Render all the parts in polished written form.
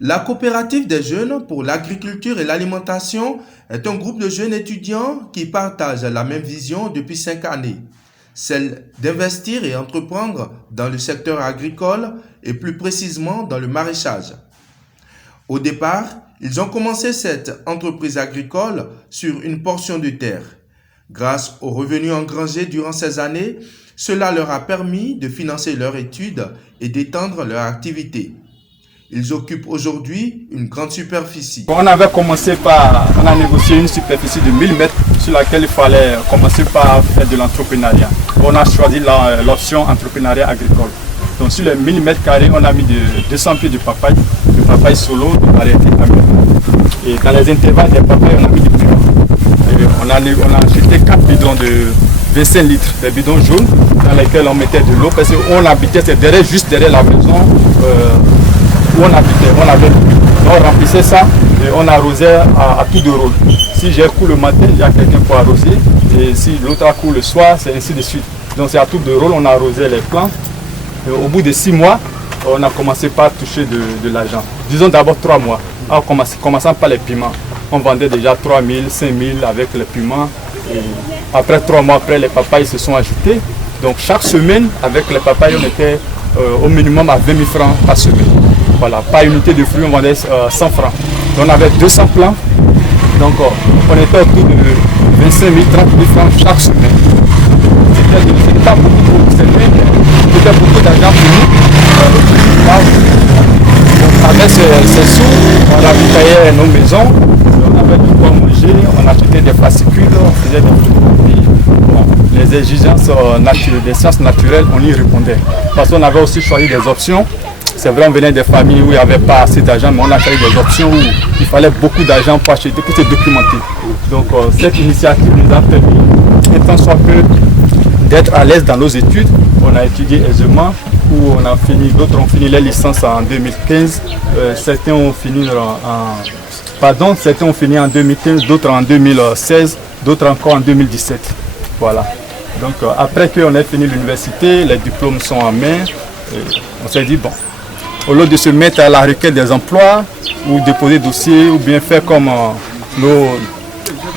La coopérative des jeunes pour l'agriculture et l'alimentation est un groupe de jeunes étudiants qui partagent la même vision depuis 5 années, celle d'investir et entreprendre dans le secteur agricole et plus précisément dans le maraîchage. Au départ, ils ont commencé cette entreprise agricole sur une portion de terre. Grâce aux revenus engrangés durant ces années, cela leur a permis de financer leurs études et d'étendre leur activité. Ils occupent aujourd'hui une grande superficie. On avait commencé on a négocié une superficie de 1000 mètres sur laquelle il fallait commencer par faire de l'entrepreneuriat. On a choisi l'option entrepreneuriat agricole. Donc sur les 1000 mètres carrés, on a mis 200 pieds de papaye solo, de variété familiale. Et dans les intervalles des papayes, on a mis des piments. On a acheté 4 bidons de 25 litres, des bidons jaunes, dans lesquels on mettait de l'eau, parce qu'on habitait, c'est juste derrière la maison où on habitait, on avait l'eau. On remplissait ça et on arrosait à tour de rôle. Si j'ai cours le matin, il y a quelqu'un pour arroser, et si l'autre a cours le soir, c'est ainsi de suite. Donc c'est à tour de rôle, on arrosait les plants. Et au bout de 6 mois, on a commencé par toucher de l'argent. Disons d'abord 3 mois, en commençant par les piments. On vendait déjà 3 000, 5 000 avec les piments. Et après 3 mois, après, les papayes se sont ajoutés. Donc chaque semaine, avec les papayes, on était au minimum à 20 000 francs par semaine. Voilà, par unité de fruits, on vendait 100 francs. Donc, on avait 200 plants. Donc on était autour de 25 000, 30 000 francs chaque semaine. C'était pas beaucoup d'argent pour nous. Donc, avec ces sous, on ravitaillait nos maisons, on avait de quoi manger, on achetait des fascicules, on faisait des photocopies. Bon, les exigences des sciences naturelles, on y répondait. Parce qu'on avait aussi choisi des options. C'est vrai, on venait des familles où il n'y avait pas assez d'argent, mais on a choisi des options où il fallait beaucoup d'argent pour acheter, pour se documenter. Donc cette initiative nous a permis, étant soit peu, d'être à l'aise dans nos études. On a étudié aisément, où on a fini, d'autres ont fini les licences en 2015, certains ont fini en 2015, d'autres en 2016, d'autres encore en 2017. Voilà. Donc après qu'on ait fini l'université, les diplômes sont en main, on s'est dit bon, au lieu de se mettre à la requête des emplois ou déposer dossier ou bien faire comme nos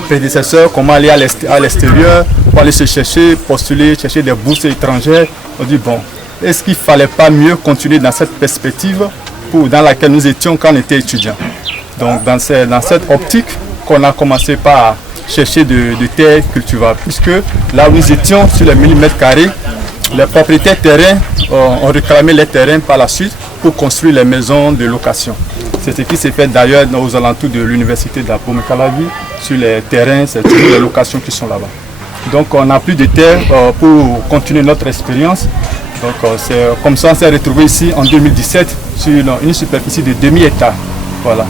prédécesseurs, comment aller à l'extérieur pour aller se chercher, postuler, chercher des bourses étrangères, on dit bon, est-ce qu'il ne fallait pas mieux continuer dans cette perspective dans laquelle nous étions quand on était étudiants. Donc dans cette optique qu'on a commencé par chercher de terres cultivables, puisque là où nous étions sur les 1000 mètres carrés, les propriétaires terrains ont réclamé les terrains par la suite pour construire les maisons de location. C'est ce qui s'est fait d'ailleurs aux alentours de l'université de la Bomé-Calavi, sur les terrains, c'est toutes les locations qui sont là-bas. Donc on n'a plus de terre pour continuer notre expérience. Donc c'est comme ça on s'est retrouvé ici en 2017 sur une superficie de demi-hectare. Voilà.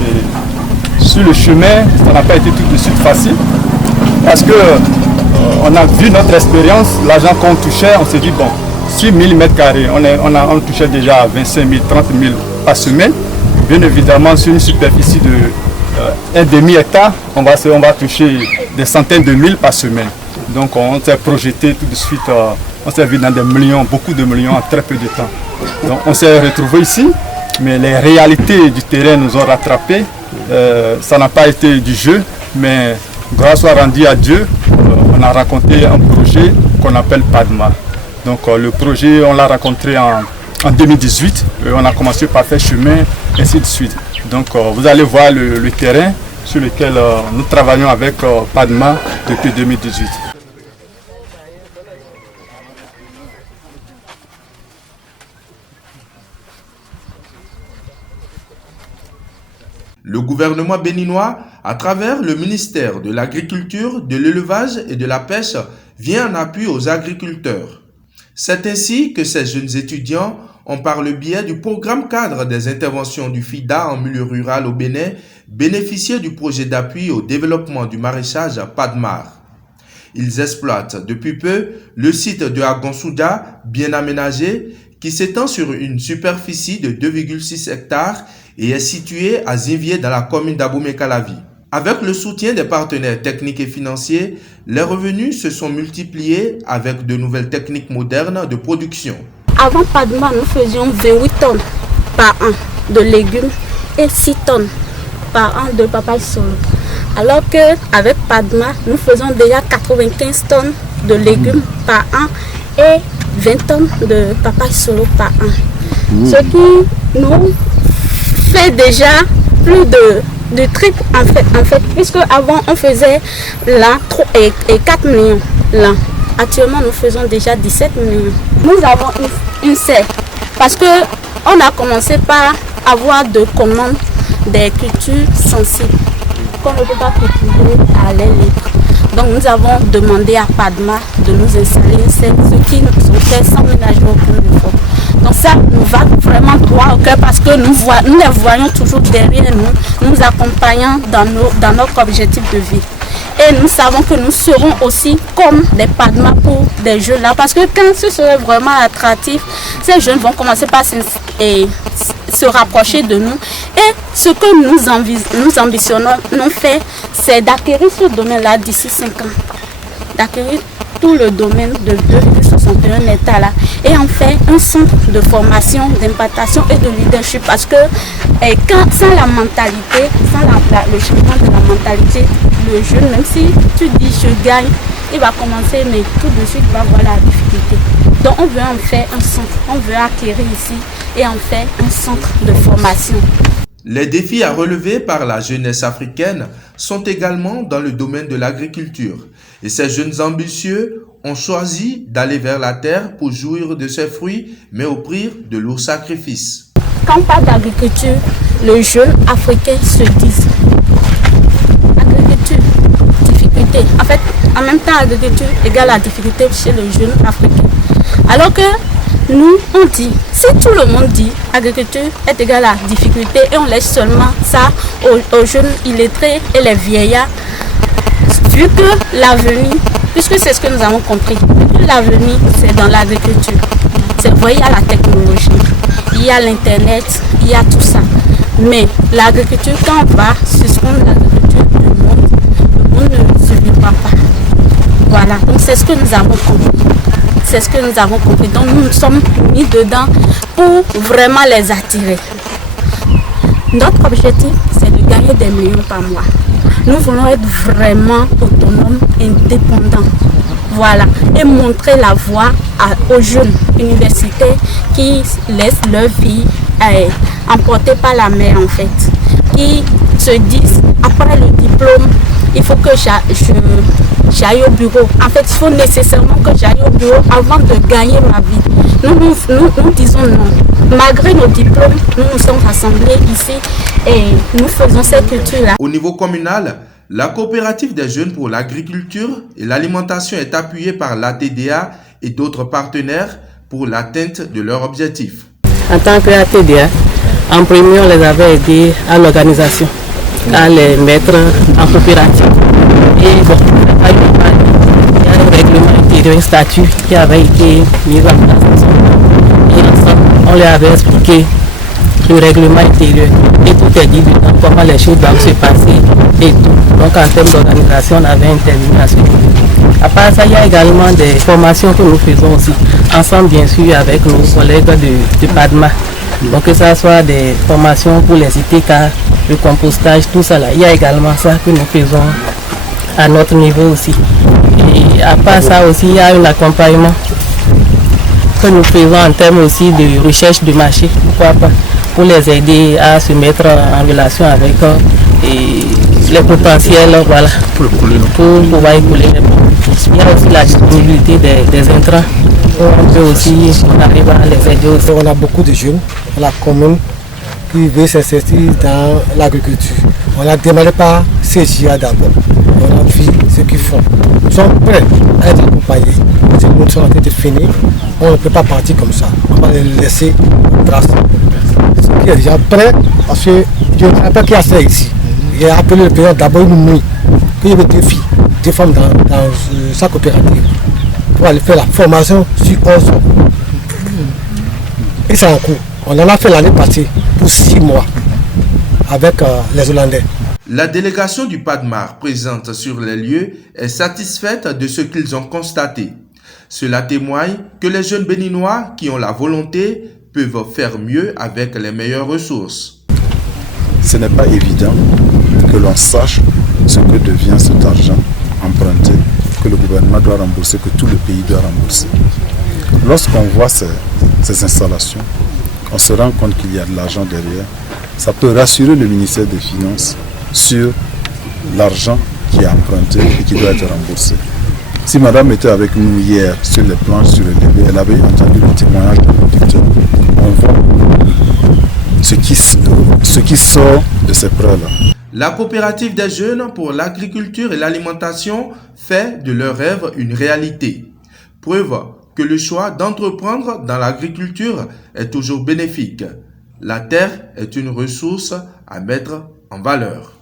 Et sur le chemin, ça n'a pas été tout de suite facile parce que on a vu notre expérience, l'argent qu'on touchait, on s'est dit bon, sur 1000 mètres carrés, on touchait déjà 25 000, 30 000 par semaine. Bien évidemment, sur une superficie de un demi-hectare, on va toucher des centaines de mille par semaine. Donc on s'est projeté tout de suite, on s'est vu dans des millions, beaucoup de millions en très peu de temps. Donc on s'est retrouvé ici, mais les réalités du terrain nous ont rattrapés. Ça n'a pas été du jeu, mais grâce soit rendue à Dieu, on a raconté un projet qu'on appelle PADMA. Donc le projet, on l'a rencontré en 2018, on a commencé par faire chemin, ainsi de suite. Donc vous allez voir le terrain sur lequel nous travaillons avec PADMA depuis 2018. Le gouvernement béninois, à travers le ministère de l'Agriculture, de l'Élevage et de la Pêche, vient en appui aux agriculteurs. C'est ainsi que ces jeunes étudiants ont, par le biais du programme cadre des interventions du FIDA en milieu rural au Bénin, bénéficié du projet d'appui au développement du maraîchage PADMAR. Ils exploitent depuis peu le site de Agonsouda, bien aménagé, qui s'étend sur une superficie de 2,6 hectares et est situé à Zinvier dans la commune d'Abomey-Calavi. Avec le soutien des partenaires techniques et financiers, les revenus se sont multipliés avec de nouvelles techniques modernes de production. Avant Padma, nous faisions 28 tonnes par an de légumes et 6 tonnes par an de papaye solo. Alors qu'avec Padma, nous faisons déjà 95 tonnes de légumes par an et 20 tonnes de papaye solo par an. Ce qui nous fait déjà plus de triple en fait, puisque avant on faisait là 4 millions là. Actuellement nous faisons déjà 17 millions. Nous avons une serre parce que on a commencé par avoir de commandes des cultures sensibles qu'on ne peut pas cultiver à l'air libre. Donc nous avons demandé à Padma de nous installer une serre, ce qui nous fait sans ménager aucun effort. Donc ça nous va vraiment droit au cœur parce que nous les voyons toujours derrière nous, nous accompagnant dans notre objectif de vie. Et nous savons que nous serons aussi comme des Padma pour des jeunes là. Parce que quand ce serait vraiment attractif, ces jeunes vont commencer par se rapprocher de nous. Et ce que nous ambitionnons faire, c'est d'acquérir ce domaine-là d'ici 5 ans. D'acquérir tout le domaine de 2,61 hectares là et en faire un centre de formation, d'implantation et de leadership parce que sans la mentalité, sans le changement de la mentalité, le jeune, même si tu dis je gagne, il va commencer mais tout de suite il va voir la difficulté. Donc on veut en faire un centre, on veut acquérir ici et en faire un centre de formation. Les défis à relever par la jeunesse africaine sont également dans le domaine de l'agriculture. Et ces jeunes ambitieux ont choisi d'aller vers la terre pour jouir de ses fruits, mais au prix de lourds sacrifices. Quand on parle d'agriculture, les jeunes africains se disent agriculture, difficulté. En fait, en même temps, agriculture égale la difficulté chez les jeunes africains. Alors que nous, on dit, si tout le monde dit agriculture est égale à difficulté et on laisse seulement ça aux jeunes illettrés et les vieillards, vu que l'avenir, puisque c'est ce que nous avons compris, l'avenir c'est dans l'agriculture. Vous voyez, il y a la technologie, il y a l'internet, il y a tout ça. Mais l'agriculture, quand on va suspendre l'agriculture, le monde ne survivra pas. Voilà, donc c'est ce que nous avons compris. C'est ce que nous avons compris. Donc nous nous sommes mis dedans pour vraiment les attirer. Notre objectif, c'est de gagner des millions par mois. Nous voulons être vraiment autonomes, indépendants. Voilà. Et montrer la voie aux jeunes universitaires qui laissent leur vie emporter par la mer en fait. Qui se disent, après le diplôme, il faut que j'aille au bureau. En fait, il faut nécessairement que j'aille au bureau avant de gagner ma vie. Nous disons non. Malgré nos diplômes, nous nous sommes rassemblés ici et nous faisons cette culture-là. Au niveau communal, la coopérative des jeunes pour l'agriculture et l'alimentation est appuyée par l'ATDA et d'autres partenaires pour l'atteinte de leurs objectifs. En tant que ATDA, en premier, on les avait aidés à l'organisation, à les mettre en coopérative. Et bon, il y a un règlement intérieur, un statut qui avait été mis en place. Et ensemble, on leur avait expliqué le règlement intérieur et tout est dit dedans, comment les choses doivent se passer et tout. Donc en termes d'organisation, on avait intervenu à ce niveau. À part ça, il y a également des formations que nous faisons aussi, ensemble bien sûr avec nos collègues de Padma. Donc que ce soit des formations pour les ITK, le compostage, tout ça là. Il y a également ça que nous faisons à notre niveau aussi. Et à part ça aussi, il y a un accompagnement que nous faisons en termes aussi de recherche de marché, pourquoi pas, pour les aider à se mettre en relation avec les potentiels, voilà, pour pouvoir écouler les produits. Il y a aussi la disponibilité des intrants. On peut aussi, on arrive à les aider aussi. On a beaucoup de jeunes dans la commune qui veulent s'investir dans l'agriculture. On a démarré par CGA d'abord. On a vu ce qu'ils font. Ils sont prêts à être accompagnés. C'est une sont en train de finir. On ne peut pas partir comme ça. On va les laisser tracer. Ce qui est déjà prêt, parce que je ne sais pas qui a ça ici. Il a appelé le président d'abord une nuit. Il y avait 2 filles, 2 femmes dans sa coopérative pour aller faire la formation sur Ozo. Et c'est en cours. On en a fait l'année passée pour 6 mois avec les Hollandais. La délégation du PADMAR présente sur les lieux est satisfaite de ce qu'ils ont constaté. Cela témoigne que les jeunes béninois qui ont la volonté peuvent faire mieux avec les meilleures ressources. Ce n'est pas évident que l'on sache ce que devient cet argent emprunté, que le gouvernement doit rembourser, que tout le pays doit rembourser. Lorsqu'on voit ces installations, on se rend compte qu'il y a de l'argent derrière. Ça peut rassurer le ministère des Finances sur l'argent qui est emprunté et qui doit être remboursé. Si madame était avec nous hier sur les planches, sur le levé, elle avait entendu le témoignage du producteur. On voit ce qui sort de ces prêts-là. La coopérative des jeunes pour l'agriculture et l'alimentation fait de leur rêve une réalité. Preuve que le choix d'entreprendre dans l'agriculture est toujours bénéfique. La terre est une ressource à mettre en valeur.